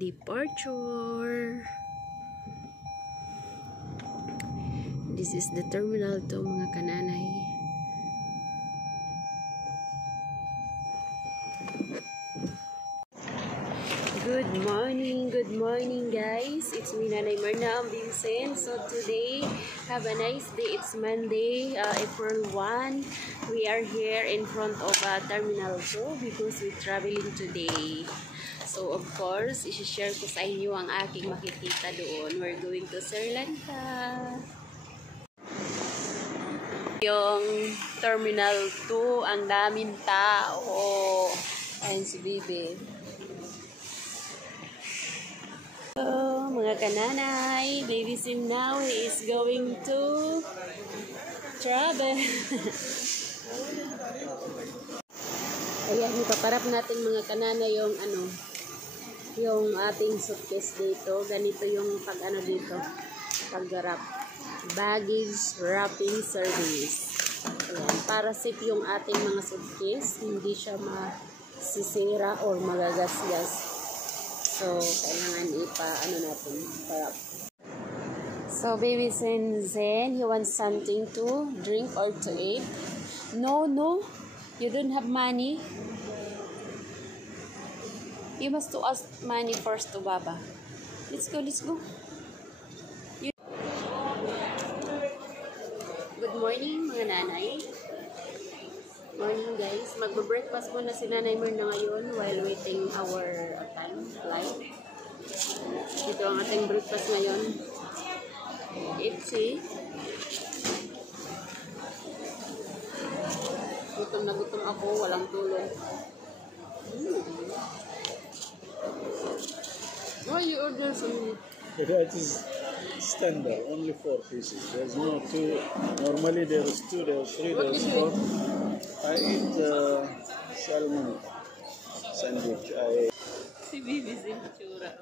departure. This is the terminal to mga kananay. Good morning guys. It's me, Nanay Marna Vincent. So today, have a nice day. It's Monday, April 1. We are here in front of Terminal 2 because we're traveling today. So of course, i-share ko sa inyo ang aking makikita doon. We're going to Sri Lanka. Yung Terminal 2, ang daming tao. Ayun si Bibi. So, mga kananay, Baby Sim now is going to travel. Ayan, ipaparap natin mga kananay yung yung ating suitcase dito. Ganito yung dito, pag-wrap. Baggage wrapping service. Ayan, para safe yung ating mga suitcase, hindi siya masisira or magagasgas. So, kailangan natin, parap. So, Baby Zen, you want something to drink or to eat? No, you don't have money. You must to ask money first to Baba. Let's go. Good morning, mga nanay. Morning guys, magbe-breakfast muna si Nanay Marna ngayon while waiting our flight. Ito ang ating breakfast ngayon. Ipsi. Gutom na gutom ako, walang tulog. Why you order some? That is standard, only 4 pieces. There's no 2. Normally there's 2, there's 3, there's 4. I eat salmon sandwich. Si Bibi Zintura.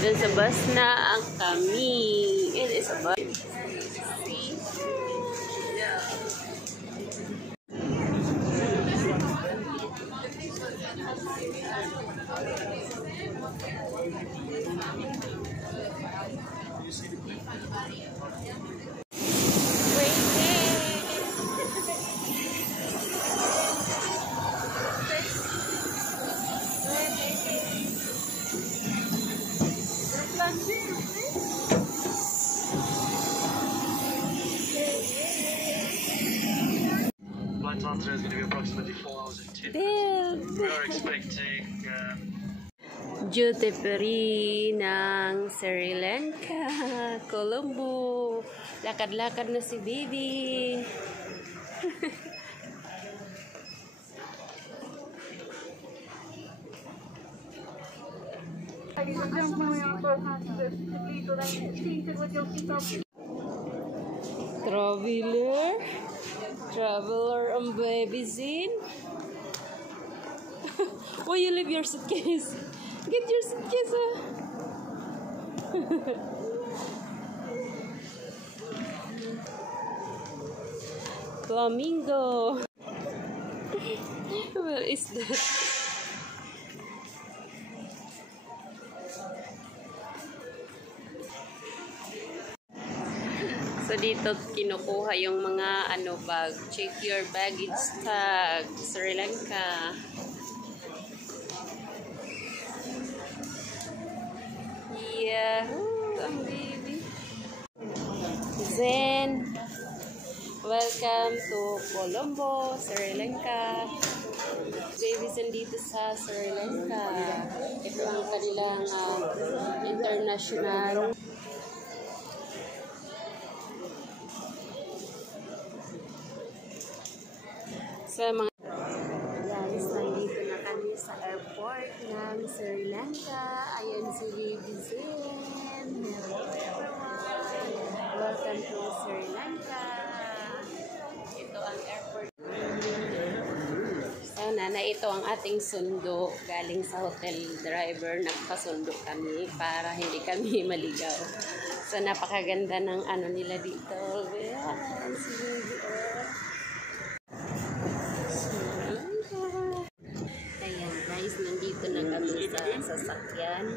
Dun sa bus na ang kami. It is a bus. Flight answer is going to be approximately 4 hours and 10 minutes. We are expecting duty free ng Sri Lanka, Colombo. Lakad-lakad na si Bibi. Traveler on Baby Zin. Why you leave your suitcase? Get your suitcase. Flamingo. Where is that? So dito kinukuha yung mga bag. Check your baggage tag. Sri Lanka. Yahoo! Ang baby. Zen. Welcome to Colombo, Sri Lanka. Baby Zen dito sa Sri Lanka. Ito ang kanilang international sa mga guys, nandito na kami sa airport ng Sri Lanka. Ayan si Baby Zen. Hello everyone. Welcome to Sri Lanka. Ito ang airport. So ito ang ating sundo. Galing sa hotel driver. Nagpasundo kami para hindi kami maligaw. So napakaganda ng nila dito. Ayan si Baby. Nandito na kami sa sasakyan.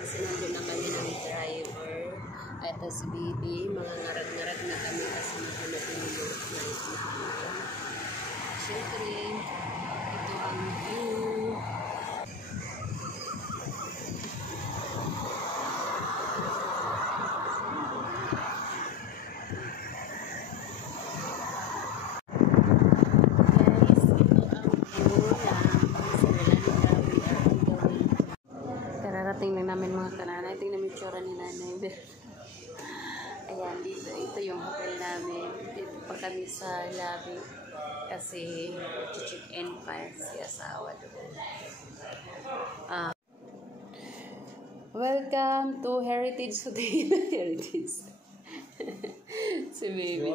Sinundo na kami ng driver. At si Bibi, mga ngarag-ngarag na kami kasi natin yung flight na. Siyempre, ito ang view. Kararating lang namin mga kananay. Tingnan mo yung tsura ni nanay. Ayan, dito. Ito yung hotel namin. Dito pa kami sa lobby. Kasi check-in pa si asawa doon. Welcome to Heritage Hotel. Heritage. Si Baby.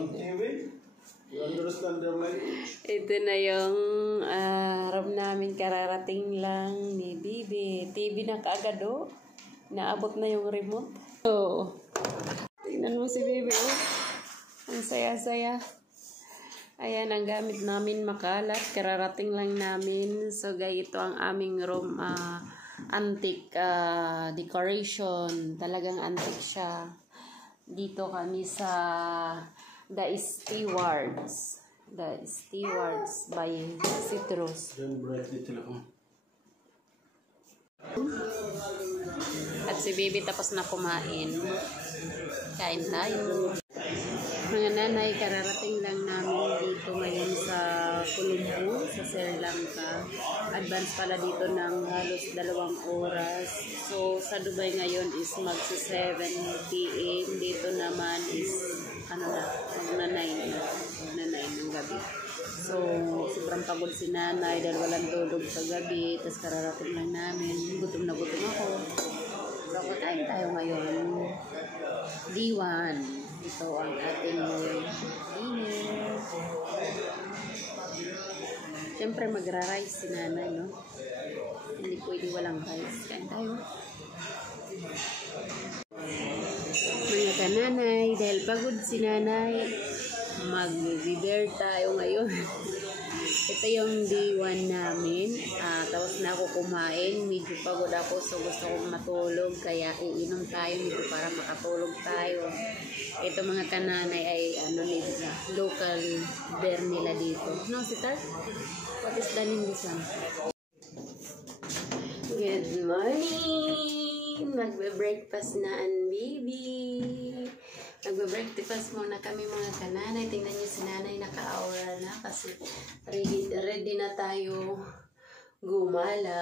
You understand their language? Ito na yung room namin, kararating lang ni Bibi. TV na kaagad oh. Naabot na yung remote. So, tingnan mo si Bibi oh. Ang saya-saya. Ayan, ang gamit namin makalat. Kararating lang namin. So, guys, ito ang aming room. Antique decoration. Talagang antique siya. Dito kami sa The Stewards. The Stewards by Citrus. At si Baby tapos na kumain. Kain tayo. Mga nanay, kararating lang namin dito ngayon sa Colombo, sa Sri Lanka. Advance pala dito ng halos 2 oras. So, sa Dubai ngayon is magsi 7 p.m. Dito naman is na 9 ng gabi. So, sobrang pagod si nanay dahil walang tulog sa gabi. Tapos kararating lang namin. Gutom na gutom ako. So, kakain tayo ngayon. D1. Ito ang ating dinner. Siyempre magra-rice si nanay, no? Hindi pwede walang rice. Kain tayo. Mga kananay, dahil pagod si nanay, mag-dinner tayo ngayon. Ito yung D1 namin. Tapos na ako kumain. Medyo pagod ako, so gusto kong matulog. Kaya iinom tayo dito para makatulog tayo. Ito mga kananay ay nila, local beer nila dito. No, sitar? What is the name this one? Good morning! Magbe-breakfast na ang baby. Magbe-breakfast muna kami mga kananay. Tingnan nyo si nanay naka-aura na kasi ready na tayo gumala.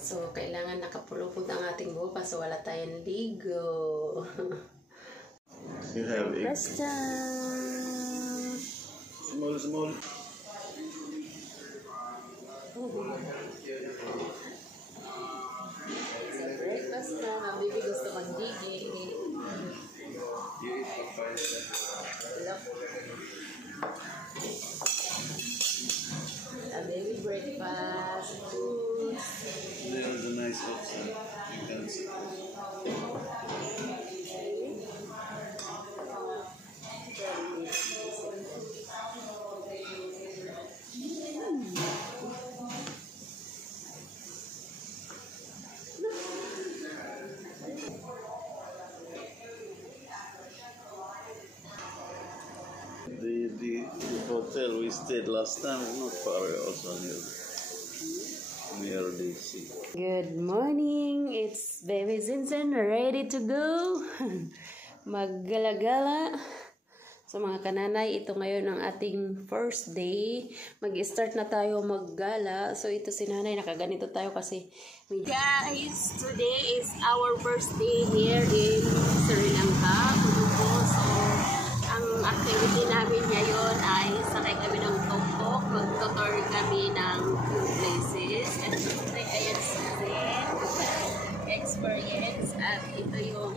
So, kailangan nakapulupot ang ating bukas so wala tayong ligo. You have egg. Breakfast time! Small. Sa breakfast na, ang baby gusto mag-digi. A baby breakfast food. There's a nice option. You can see. The hotel we stayed last time is not far, also near the sea. Good morning! It's Baby Zinzen ready to go. Maggala-gala. So mga kananay, ito ngayon ang ating first day. Mag-start na tayo maggala. So ito si nanay, nakaganito tayo kasi guys, today is our first day here in Sri Lanka. So ang activity namin ngayon ay sakay kami ng tuk-tuk. Mag-tutor kami ng few places. And syempre, ayan experience. At ito yung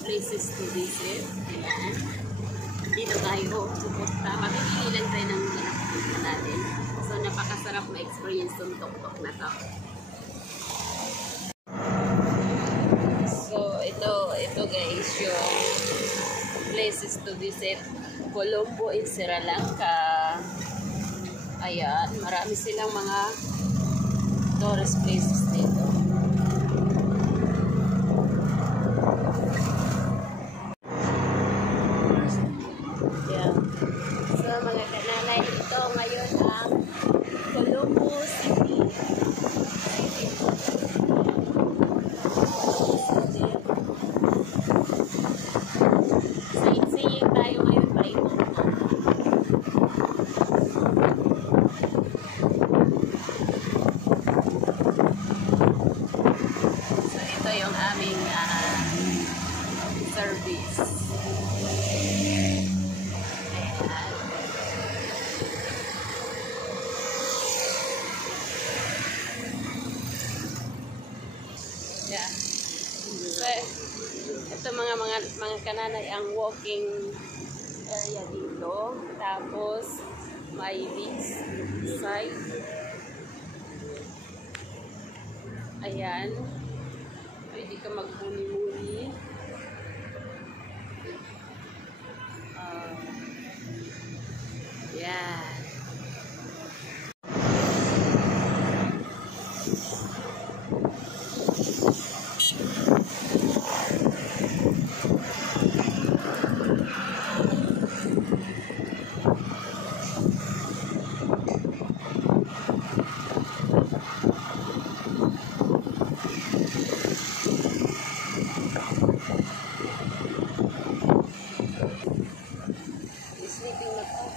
places to visit. Ayan. Dito tayo pupunta. Mamimili lang tayo ng napunta natin. So, napakasarap ma-experience itong tuk-tuk na to. So, ito guys, yung places to visit. Colombo in Sri Lanka. Ayan, marami silang mga tourist places dito. Yeah. So mga kananay, ito ngayon ang Colombo City. Sightseeing tayo ngayon pa ito. So ito yung aming service. Ayan. Yeah. So, ito mga kananay ang walking area dito. Tapos may beach side. Ayan. Pwede ka magmuni-muni. Yeah. Sleeping na po.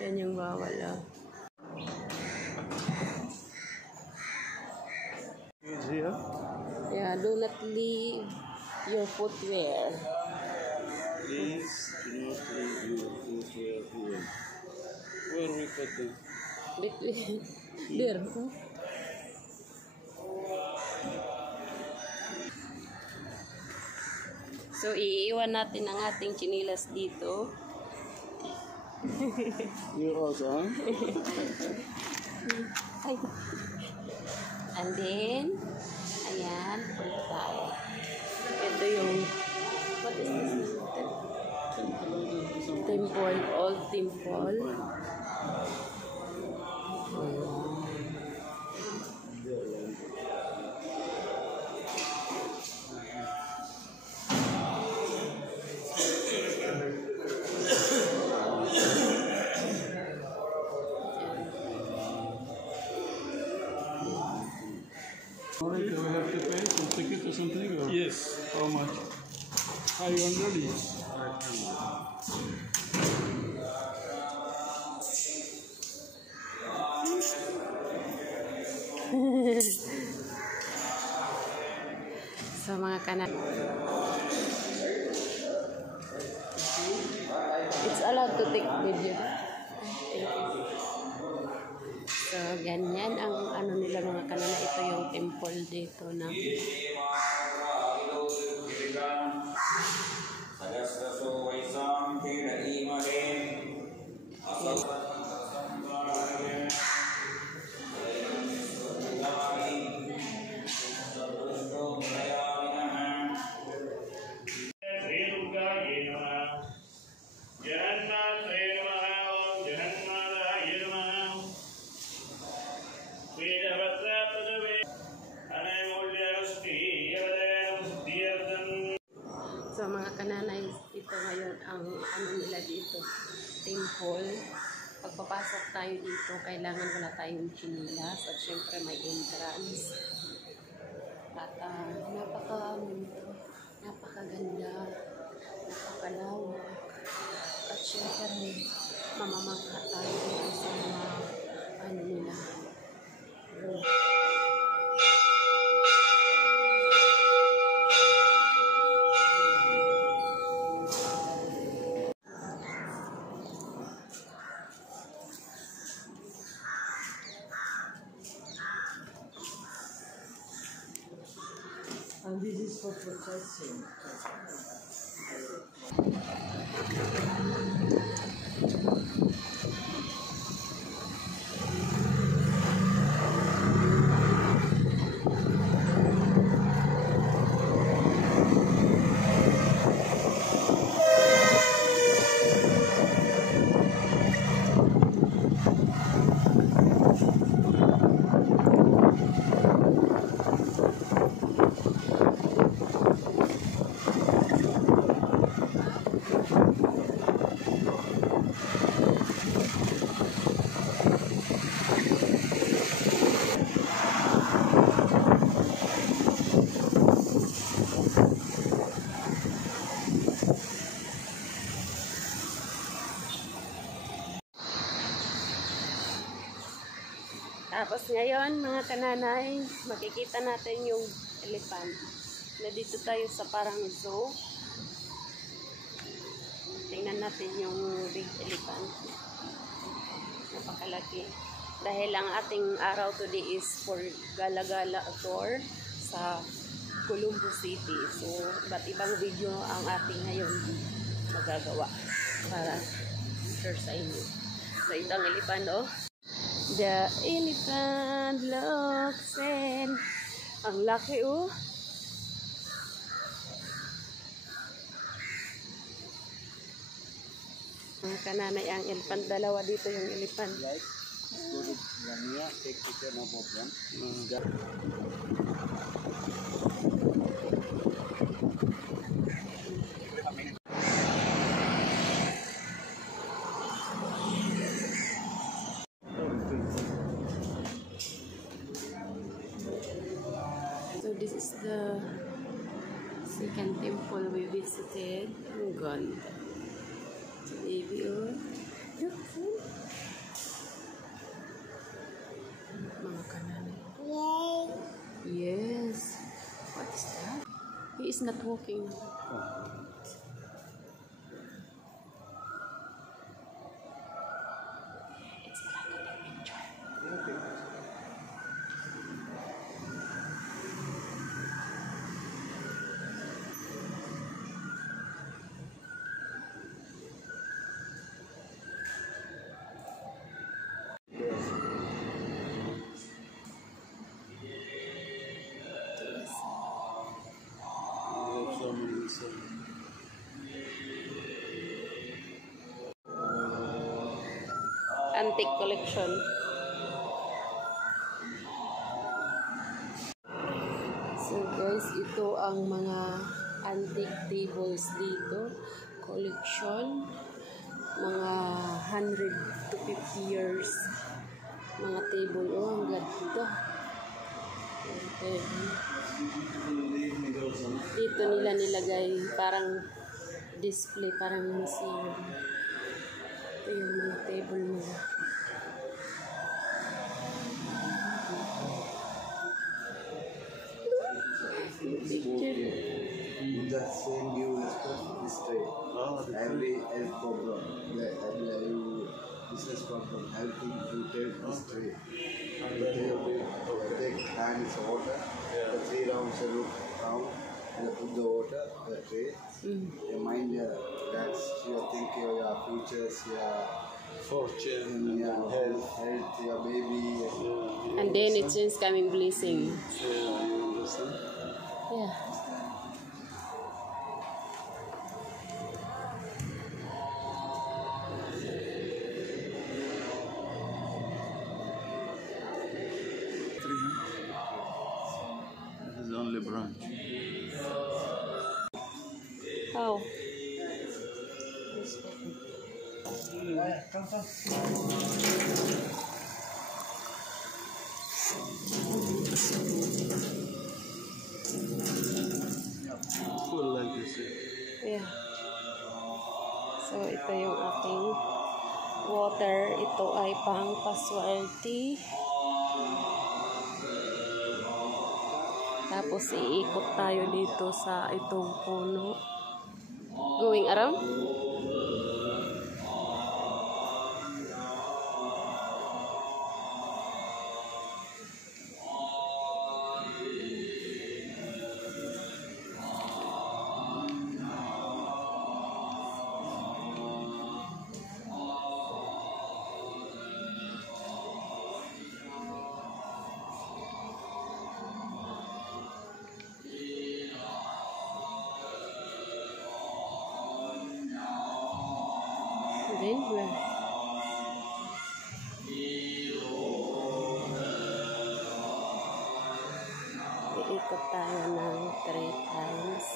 Yan yung bawala. Here? Yeah, do not leave your footwear. Please do not leave your footwear here. Where we put it? There. So, iiwan natin ang ating chinilas dito. You also, huh? Ay. And then, ayan, punta tayo. Ito yung, what is this? Temple, old temple. Alright, we have to pay some ticket or something? Or Yes. how much? 500 each. So mga kanan. It's allowed to take video. Thank you. So ganyan ang ano nila mga kanana. Ito yung temple dito na. So mga kananay, ito ngayon ang ano nila dito, temple. Pagpapasok tayo dito, kailangan wala tayong chinilas at syempre may entrance. At napakaganda, napakalawak. At syempre mamamangha tayo sa mga ano nila. And this is for processing. Tapos ngayon, mga kananay, makikita natin yung elephant. Na dito tayo sa parang zoo. Tingnan natin yung big elephant. Napakalaki. Dahil ang ating araw today is for gala-gala tour sa Colombo City. So, iba't ibang video ang ating ngayon magagawa para share sa inyo. So, ito ang elephant, oh. The elephant looks and ang laki, oh. Mga kananay ang elephant. Dalawa dito yung elephant. So this is the second temple we visited. Ang ganda. Baby, oh. Look, see? Mga kananay. Yay! Yes. What is that? He is not walking. It's like a picture. Antique collection. So guys, ito ang mga antique tables dito. Collection. Mga 100 to 50 years. Mga table. Oh, ang ganda. Dito nila nilagay parang display, parang museum. Ito yung mga table nila. the same give respect this trade. Oh, the Every health problem, every business problem, everything you take this trade. Take hands water, the 3 rounds you look round, and you put the water, the tray. Your mind, that's your thinking, your futures, your fortune, health, your baby. And then it means coming blessing. Yeah, you understand? Yeah. This is only branch. How? Full like this. Yeah. So, ito yung aking water. Ito ay pang paswerte. Tapos, iikot tayo dito sa itong puno. Going around? Then, where? Iikot tayo ng 3 times.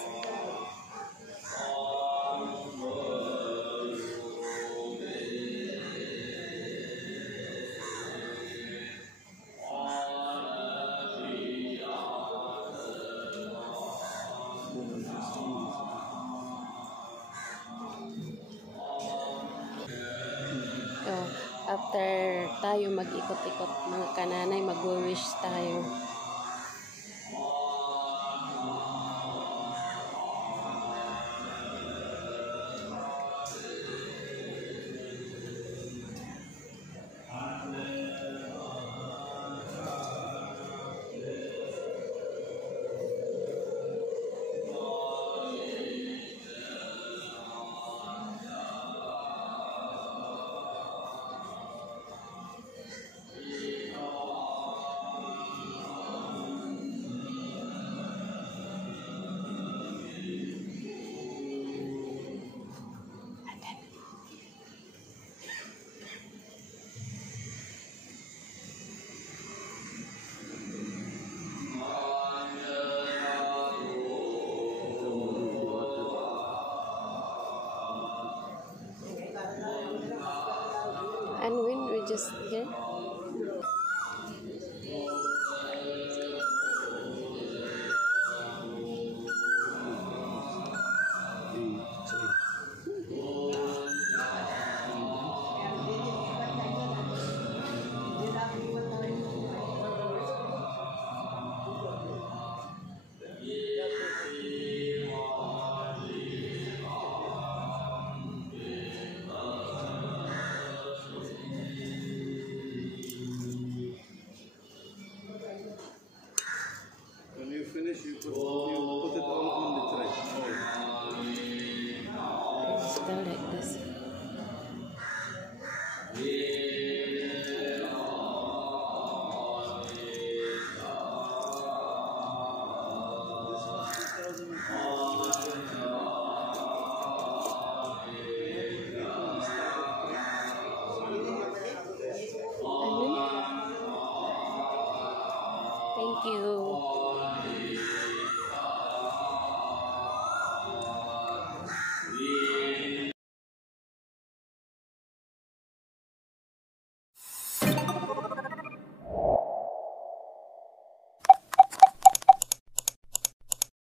Oh, after tayo mag-ikot-ikot mga kananay, mag-wish tayo. And when we just here. When you finish, you put it all on the tray. It's still like this.